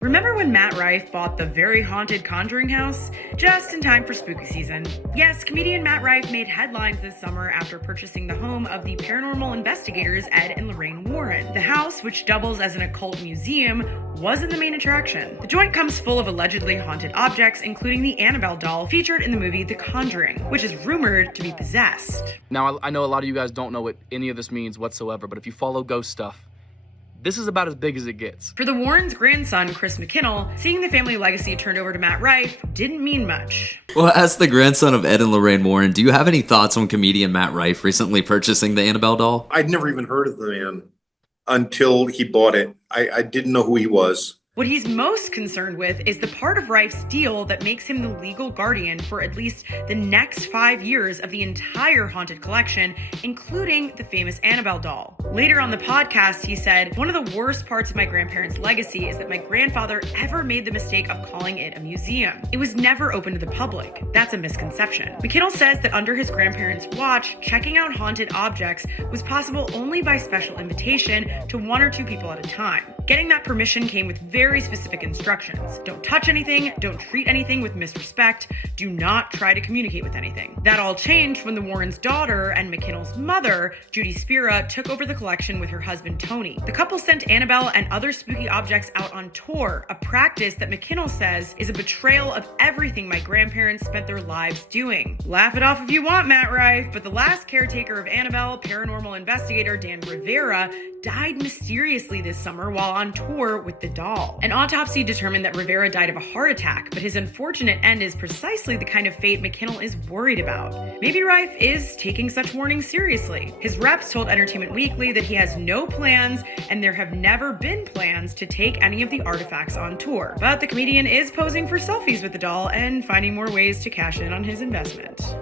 Remember when Matt Rife bought the very haunted Conjuring house? Just in time for spooky season. Yes, comedian Matt Rife made headlines this summer after purchasing the home of the paranormal investigators Ed and Lorraine Warren. The house, which doubles as an occult museum, wasn't the main attraction. The joint comes full of allegedly haunted objects, including the Annabelle doll featured in the movie The Conjuring, which is rumored to be possessed. Now, I know a lot of you guys don't know what any of this means whatsoever, but if you follow ghost stuff, this is about as big as it gets. For the Warrens' grandson, Chris McKinnell, seeing the family legacy turned over to Matt Rife didn't mean much. Well, as the grandson of Ed and Lorraine Warren, do you have any thoughts on comedian Matt Rife recently purchasing the Annabelle doll? I'd never even heard of the man until he bought it. I didn't know who he was. What he's most concerned with is the part of Rife's deal that makes him the legal guardian for at least the next 5 years of the entire haunted collection, including the famous Annabelle doll. Later on the podcast, he said, "One of the worst parts of my grandparents' legacy is that my grandfather ever made the mistake of calling it a museum. It was never open to the public. That's a misconception." McKinnell says that under his grandparents' watch, checking out haunted objects was possible only by special invitation to 1 or 2 people at a time. Getting that permission came with very specific instructions. Don't touch anything, don't treat anything with misrespect, do not try to communicate with anything. That all changed when the Warrens' daughter and McKinnell's mother, Judy Spira, took over the collection with her husband Tony. The couple sent Annabelle and other spooky objects out on tour, a practice that McKinnell says is a betrayal of everything my grandparents spent their lives doing. Laugh it off if you want, Matt Rife, but the last caretaker of Annabelle, paranormal investigator Dan Rivera, died mysteriously this summer while on tour with the doll. An autopsy determined that Rivera died of a heart attack, but his unfortunate end is precisely the kind of fate McKinnell is worried about. Maybe Rife is taking such warnings seriously. His reps told Entertainment Weekly that he has no plans, and there have never been plans to take any of the artifacts on tour. But the comedian is posing for selfies with the doll and finding more ways to cash in on his investment.